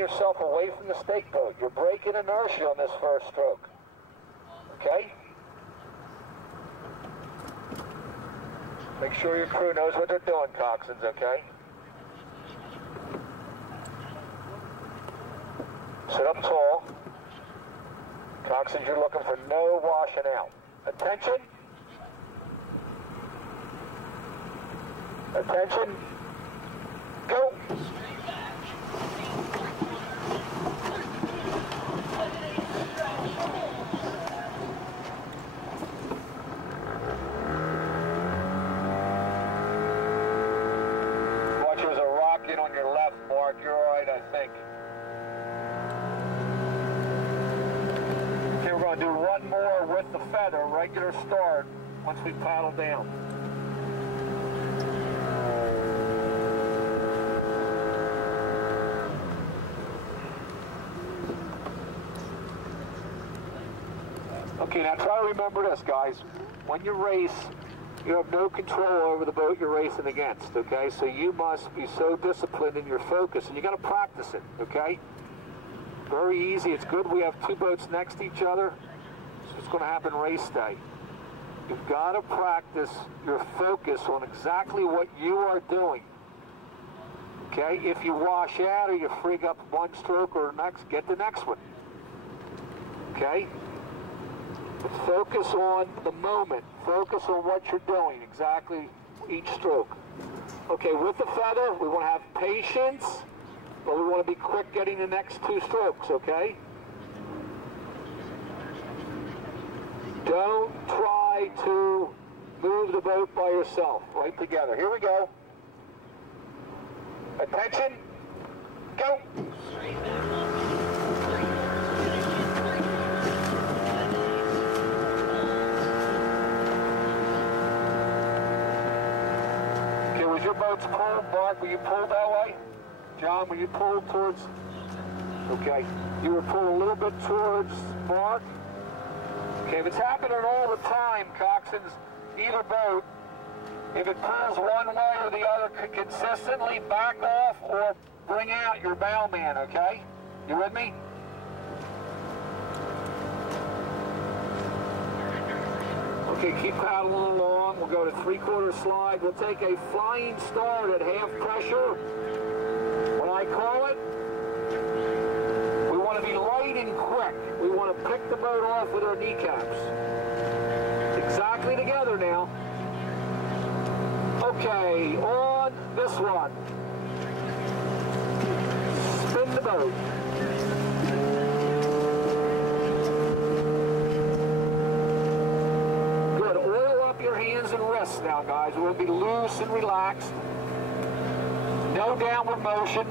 yourself away from the stake boat. You're breaking inertia on this first stroke. Okay? Make sure your crew knows what they're doing, coxswains, okay? Sit up tall. Coxswains, you're looking for no washing out. Attention. Attention. Go. Watch, there's a rocket on your left, Mark. You're all right, I think. Okay, we're going to do one more with the feather, regular start, once we paddle down. Okay, now try to remember this, guys. When you race, you have no control over the boat you're racing against, okay? So you must be so disciplined in your focus, and you got to practice it, okay? Very easy. It's good we have two boats next to each other. So it's going to happen race day. You've got to practice your focus on exactly what you are doing. Okay? If you wash out or you freak up one stroke or next, get the next one. Okay? But focus on the moment. Focus on what you're doing, exactly each stroke. Okay, with the feather, we want to have patience, but we want to be quick getting the next two strokes, okay? Don't try to move the boat by yourself. Right together. Here we go. Attention. Go. Okay, was your boat's pulled? Bart, were you pulled that way? John, were you pulled towards? Okay. You were pulled a little bit towards Mark. Okay, if it's happening all the time, coxswains, either boat, if it pulls one way or the other, consistently back off or bring out your bow man, okay? You with me? Okay, keep paddling along. We'll go to three-quarter slide. We'll take a flying start at half pressure. When I call it, we want to be light and quick. We want to pick the boat off with our kneecaps. Exactly together now. Okay, on this one. Spin the boat. Good. Oil up your hands and wrists now, guys. We'll be loose and relaxed. No downward motion.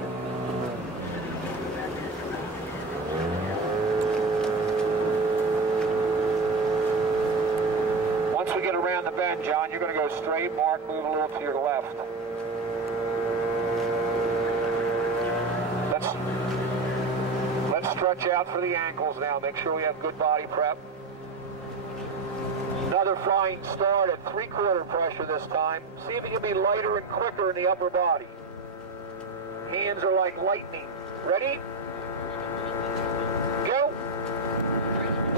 Once we get around the bend, John, you're going to go straight. Mark, move a little to your left. Let's stretch out for the ankles now. Make sure we have good body prep. Another flying start at three-quarter pressure this time. See if you can be lighter and quicker in the upper body. Hands are like lightning. Ready? Go.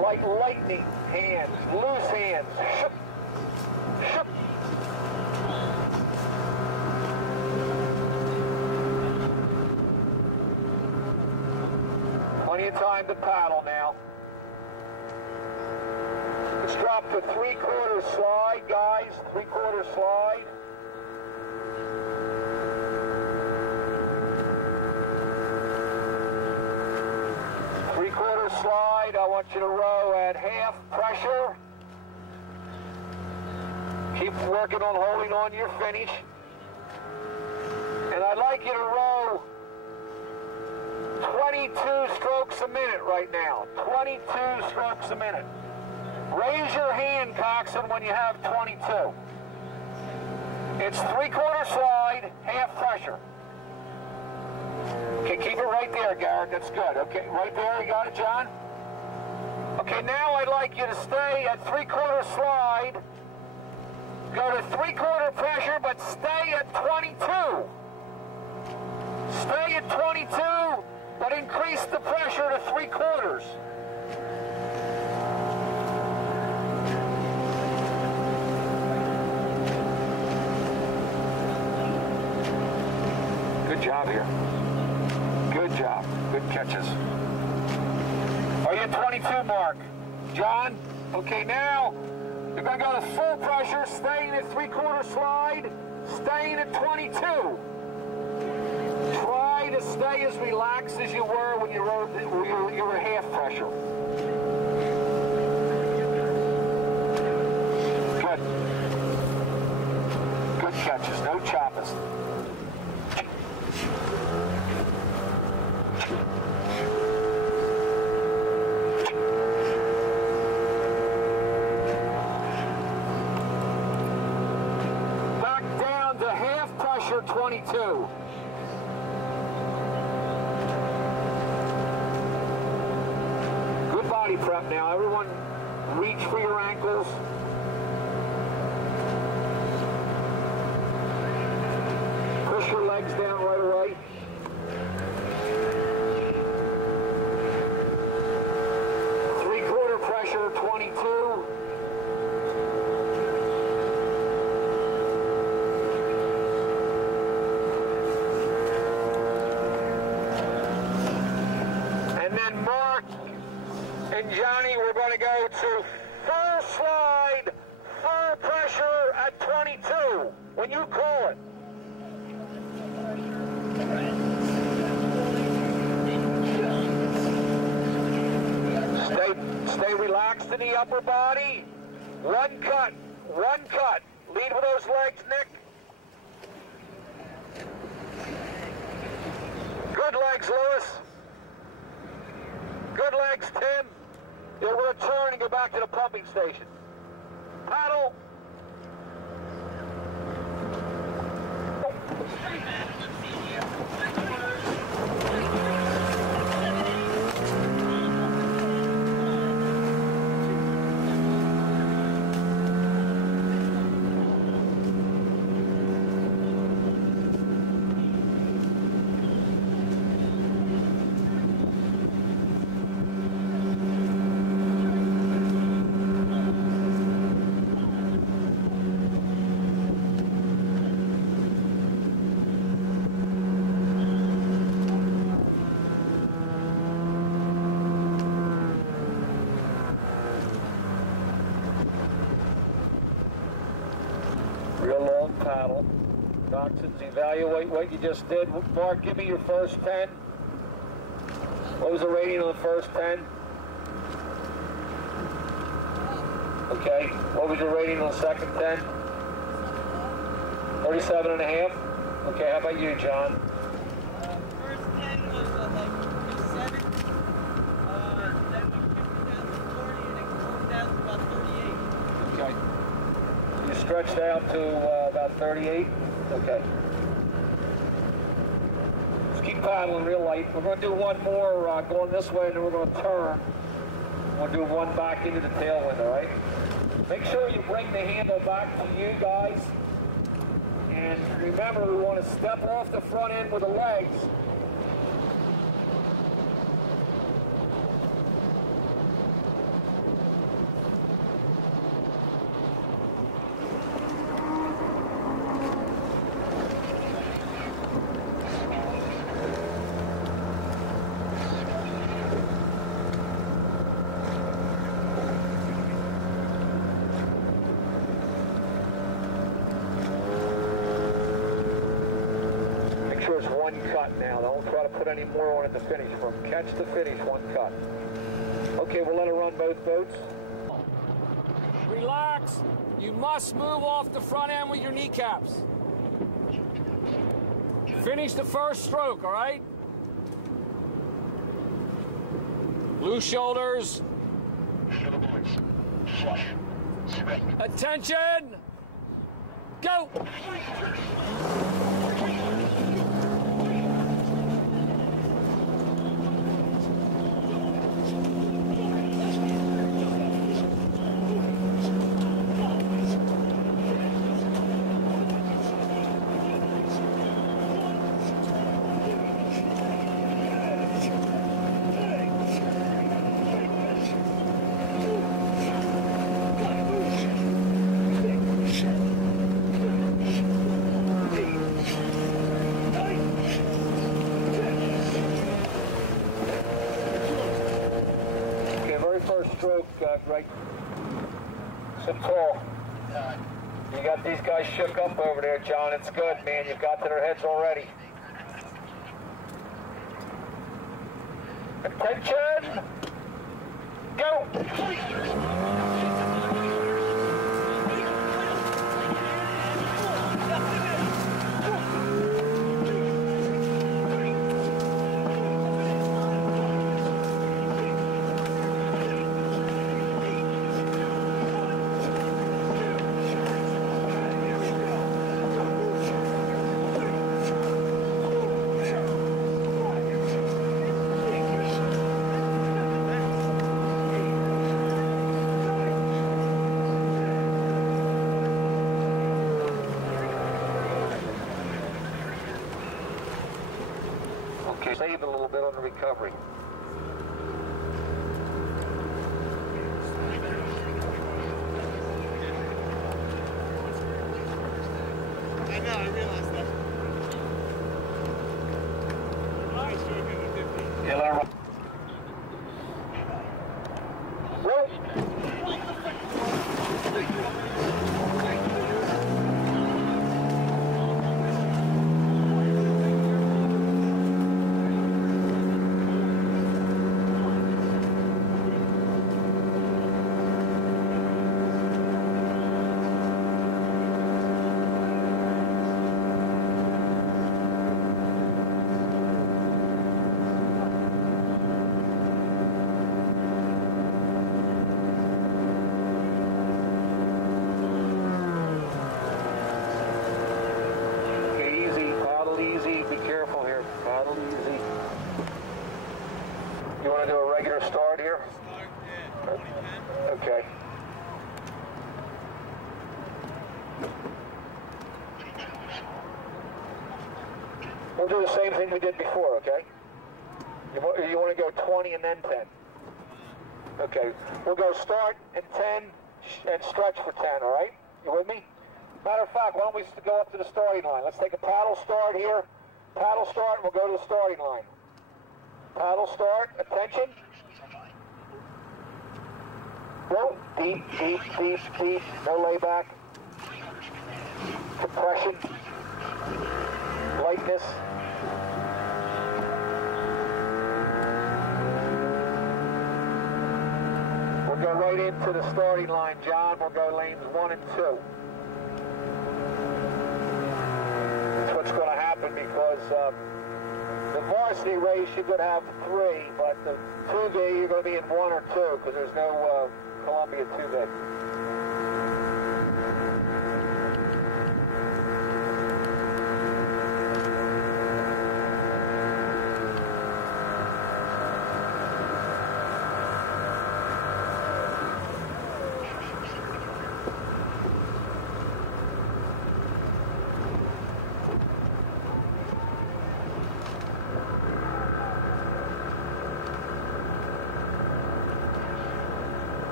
Like lightning. Hands. Loose hands. Shook. Shook. Plenty of time to paddle now. Let's drop the three-quarter slide, guys. Three-quarter slide. Three-quarter slide. I want you to row at half pressure. Keep working on holding on to your finish. And I'd like you to row 22 strokes a minute right now. 22 strokes a minute. Raise your hand, coxswain, when you have 22. It's three-quarter slide, half pressure. Okay, keep it right there, Garrett. That's good. Okay, right there. You got it, John? Okay, now I'd like you to stay at three-quarter slide. Go to three-quarter pressure, but stay at 22. Stay at 22. but increase the pressure to 3/4. Good job here. Good job. Good catches. Are you at 22, Mark? John? Okay, now you're going to go to full pressure, staying at 3/4 slide, staying at 22. Try to stay as relaxed as you were when you rode. You were half pressure. Good. Good catches. No choppers. Back down to half pressure 22. Good body prep now. Everyone reach for your ankles. Push your legs down right away. Pressure 22. And then Mark and Johnny, we're going to go to full slide, full pressure at 22 when you call it. Stay relaxed in the upper body. One cut. One cut. Lead with those legs, Nick. Good legs, Lewis. Good legs, Tim. You're going to turn and go back to the pumping station. Paddle. Real long paddle. Toxins, evaluate what you just did. Mark, give me your first 10. What was the rating on the first 10? Okay. What was your rating on the second 10? 37 and a half? Okay, how about you, John? First 10 was like 37. Then we kicked it down to 40 and it came down to about 38. Okay. You stretched out to about 38? Okay. Just keep paddling real light. We're going to do one more going this way, and then we're going to turn. We'll do one back into the tailwind, all right? Make sure you bring the handle back to you guys. And remember, we want to step off the front end with the legs. It's one cut now. Don't try to put any more on it to finish. From catch to finish, one cut. Okay, we'll let her run both boats. Relax. You must move off the front end with your kneecaps. Finish the first stroke, all right? Loose shoulders. Attention. Go. right. Sit tall. You got these guys shook up over there, John. It's good, man. You've got to their heads already. Attention! Go! Okay, save a little bit on the recovery. I know, I realized that. I was joking with 50. Yeah, let her You want to do a regular start here? Start, yeah, 2010. Okay. We'll do the same thing we did before, okay? You want to go 20 and then 10? Okay. We'll go start and 10 and stretch for 10, all right? You with me? Matter of fact, why don't we go up to the starting line? Let's take a paddle start here. Paddle start, and we'll go to the starting line. Paddle start, attention. Whoa, deep, deep, deep, deep, no layback. Compression, lightness. We'll go right into the starting line, John. We'll go lanes 1 and 2. That's what's going to happen because the varsity race you're going to have 3, but the 2V you're going to be in 1 or 2 because there's no Columbia 2V.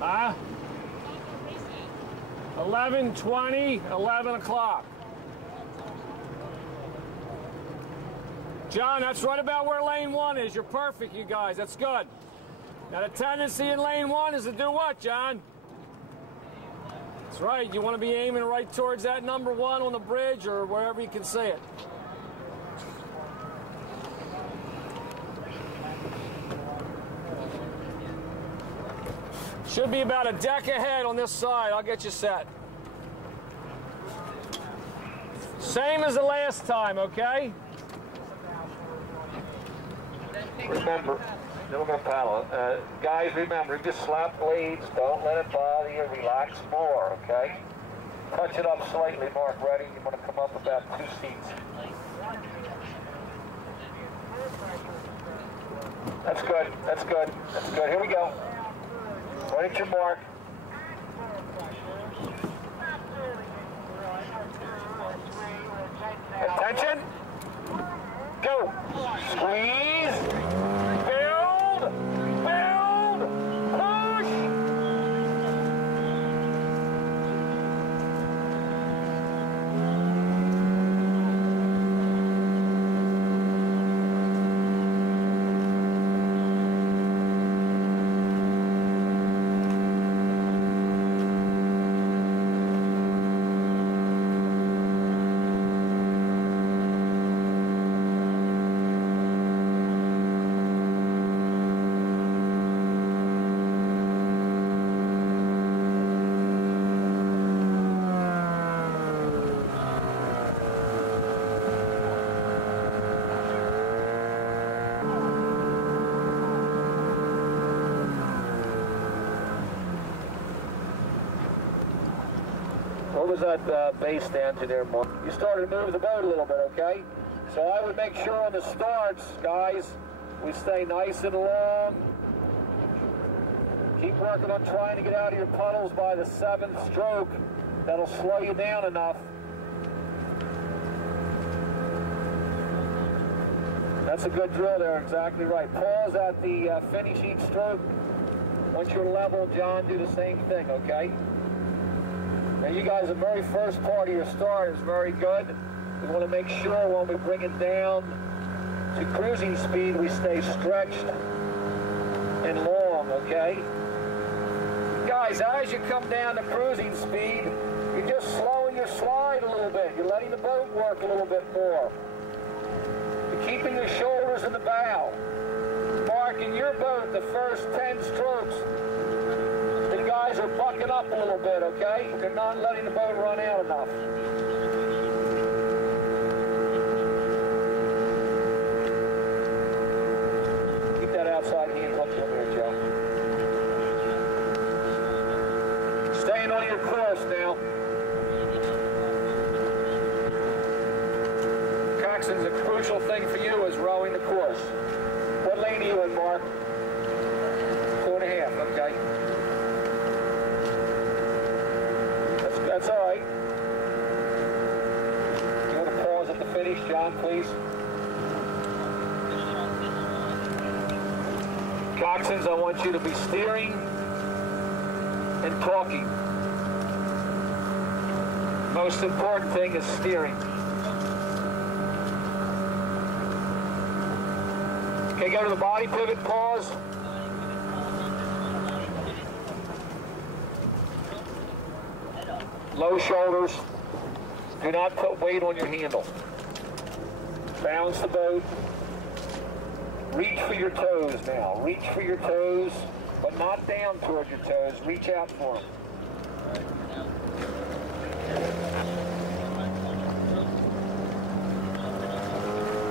Huh? 11:20, 11 o'clock. John, that's right about where lane 1 is. You're perfect, you guys. That's good. Now, the tendency in lane 1 is to do what, John? That's right. You want to be aiming right towards that number 1 on the bridge or wherever you can see it. Should be about a deck ahead on this side. I'll get you set. Same as the last time, okay? Remember, then we're going to paddle. Guys, remember, just slap blades. Don't let it bother you. Relax more, okay? Touch it up slightly, Mark. Ready? You want to come up about 2 seats. That's good. That's good. That's good. Here we go. Right at your mark. Attention. What was that base down to there, Mark? You started to move the boat a little bit, okay? So I would make sure on the starts, guys, we stay nice and long. Keep working on trying to get out of your puddles by the 7th stroke. That'll slow you down enough. That's a good drill there, exactly right. Pause at the finishing stroke. Once you're level, John, do the same thing, okay? Now you guys, the very first part of your start is very good. We want to make sure when we bring it down to cruising speed, we stay stretched and long, okay? Guys, as you come down to cruising speed, you're just slowing your slide a little bit. You're letting the boat work a little bit more. You're keeping your shoulders in the bow. Mark, in your boat, the first 10 strokes, the guys are bucking up a little bit, okay? They're not letting the boat run out enough. Keep that outside hand hooked in there, Joe. Staying on your course now. Coxswain's a crucial thing for you is rowing the course. What lane are you in, Mark? 2.5, okay. That's all right. You want to pause at the finish, John, please? Coxswains, I want you to be steering and talking. Most important thing is steering. Okay, go to the body pivot, pause. Low shoulders. Do not put weight on your handle. Balance the boat. Reach for your toes now. Reach for your toes, but not down towards your toes. Reach out for them.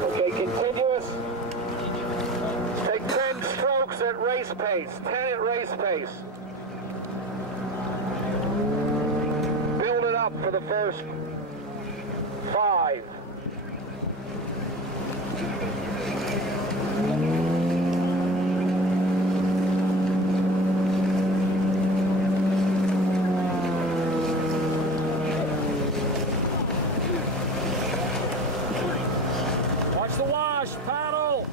Okay, continuous. Take 10 strokes at race pace. 10 at race pace. Build it up for the first 5. Watch the wash, paddle.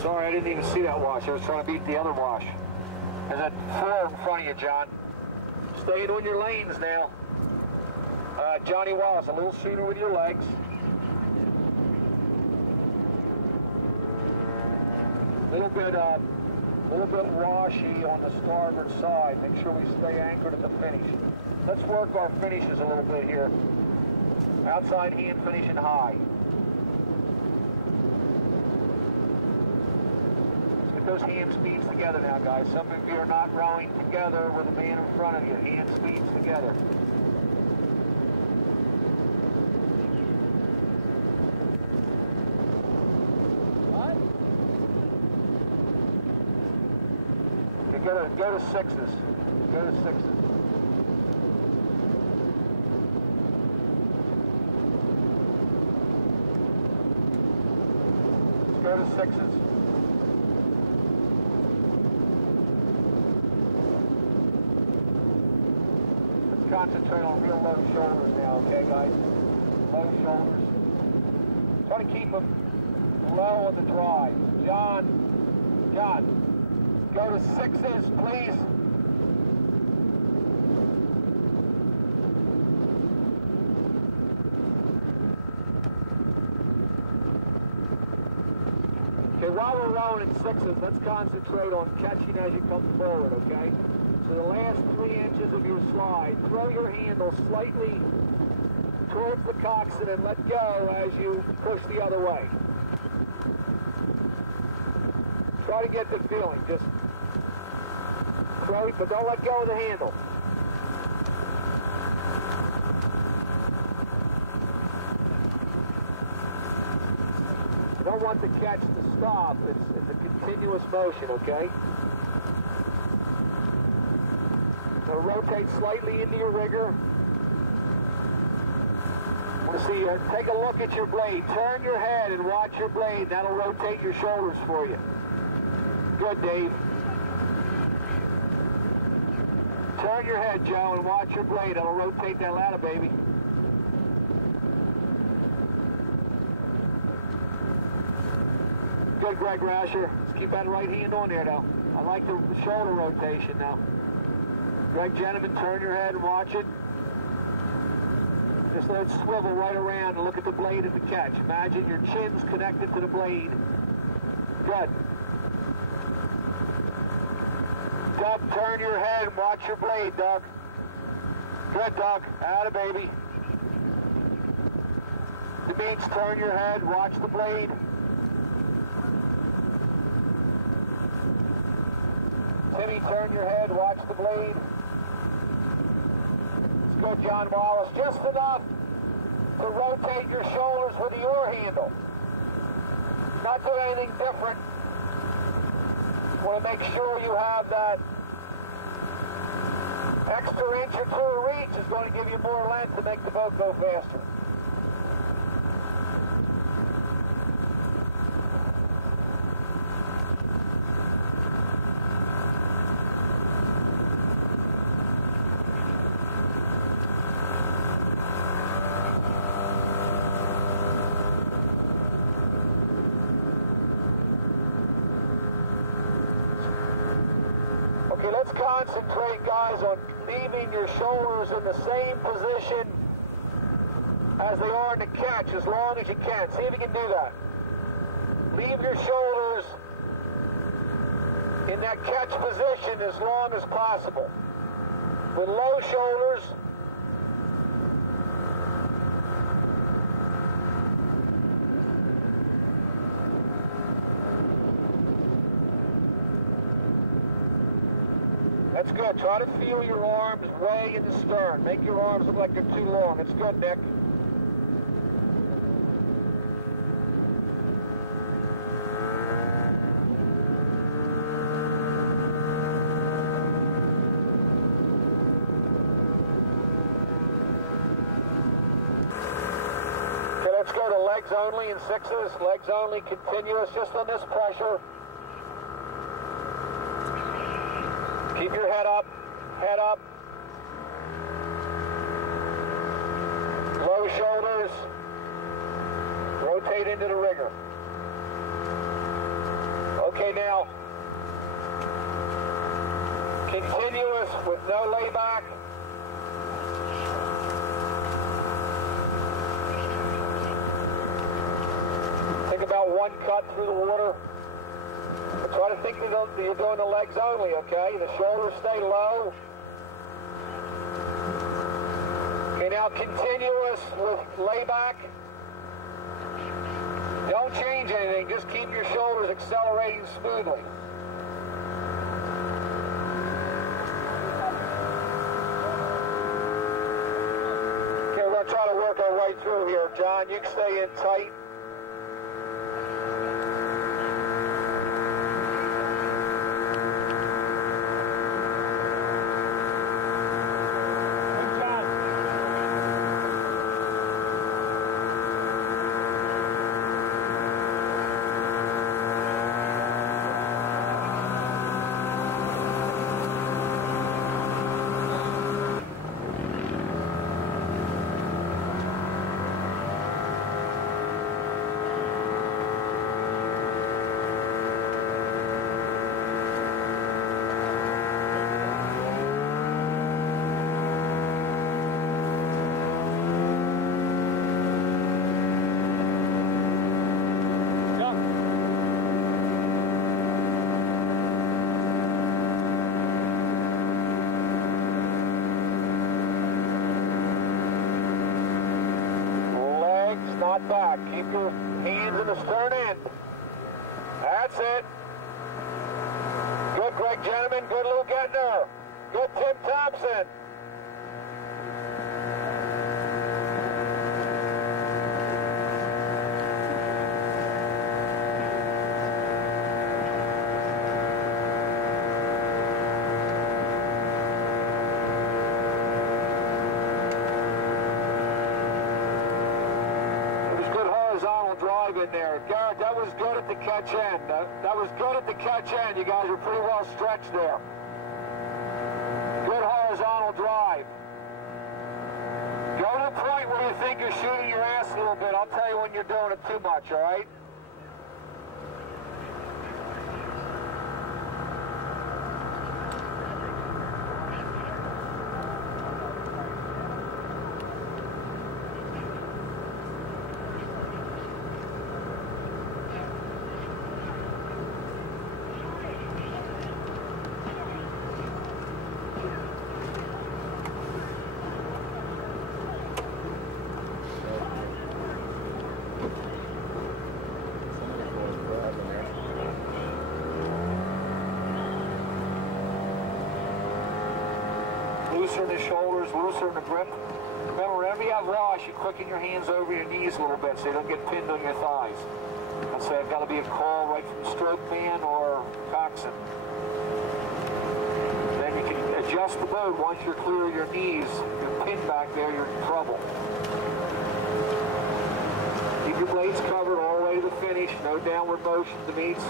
Sorry, I didn't even see that wash. I was trying to beat the other wash. There's that 4 in front of you, John. Staying on your lanes now. Johnny Wallace, a little sooner with your legs. A little bit washy on the starboard side. Make sure we stay anchored at the finish. Let's work our finishes a little bit here. Outside hand finishing high. Those hand speeds together now, guys. Some of you are not rowing together with a man in front of you. Hand speeds together. What? Okay, go to 6s. Go to 6s. Let's go to 6s. Concentrate on real low shoulders now, okay, guys? Low shoulders. Try to keep them low on the drive. John, go to 6s, please. Okay, while we're rowing in 6s, let's concentrate on catching as you come forward, okay? So the last 3 inches of your slide, throw your handle slightly towards the coxswain and let go as you push the other way. Try to get the feeling. Just throw it, but don't let go of the handle. don't want the catch to stop. It's a continuous motion, okay? So rotate slightly into your rigger. Let's see, take a look at your blade. Turn your head and watch your blade. That'll rotate your shoulders for you. Good, Dave. Turn your head, Joe, and watch your blade. That'll rotate that ladder, baby. Good, Greg Rasher. Let's keep that right hand on there, though. I like the shoulder rotation now. Greg, gentlemen, turn your head and watch it. Just let it swivel right around and look at the blade of the catch. Imagine your chin's connected to the blade. Good. Doug, turn your head and watch your blade, Doug. Good, Doug. Atta baby. Demeets, turn your head, watch the blade. Timmy, turn your head, watch the blade. Let's go, John Wallace. Just enough to rotate your shoulders with the oar handle. Not doing anything different. Want to make sure you have that extra inch or two of reach is going to give you more length to make the boat go faster. Okay, let's concentrate, guys, on leaving your shoulders in the same position as they are in the catch as long as you can. See if you can do that. Leave your shoulders in that catch position as long as possible. With low shoulders, that's good. Try to feel your arms way in the stern. Make your arms look like they're too long. It's good, Nick. Okay, let's go to legs only in sixes. Legs only continuous, just on this pressure. Keep your head up, head up. Low shoulders. Rotate into the rigger. Okay, now. Continuous with no layback. Think about one cut through the water. Try to think that you're doing the legs only, okay? The shoulders stay low. Okay, now continuous with layback. Don't change anything. Just keep your shoulders accelerating smoothly. Okay, we're going to try to work our way through here. John, you can stay in tight. Not back. Keep your hands in the stern end. That's it. Good, Greg Gentleman. Good, Lou Gettner. Good, Tim Thompson. in there. Garrett, that was good at the catch end. That was good at the catch end. You guys were pretty well stretched there. Good horizontal drive. Go to the point where you think you're shooting your ass a little bit. I'll tell you when you're doing it too much, all right? Looser in the shoulders, looser in the grip. Remember, whenever you have wash, you quicken your hands over your knees a little bit so you don't get pinned on your thighs. Let's say I've got to be a call right from stroke man or coxswain. Then you can adjust the boat once you're clear of your knees. You're pinned back there, you're in trouble. Keep your blades covered all the way to the finish. No downward motion to meets.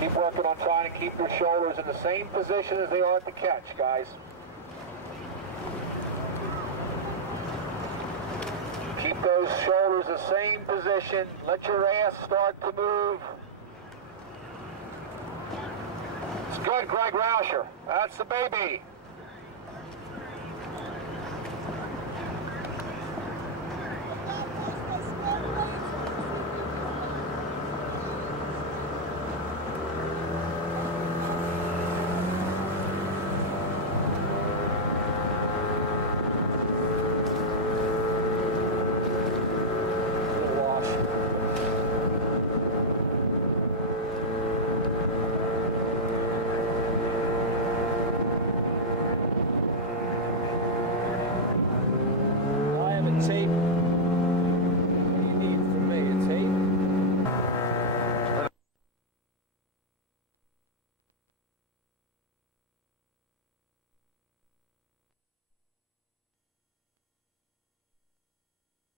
Keep working on trying to keep your shoulders in the same position as they are at the catch, guys. Keep those shoulders the same position. Let your ass start to move. It's good, Greg Rauscher. That's the baby.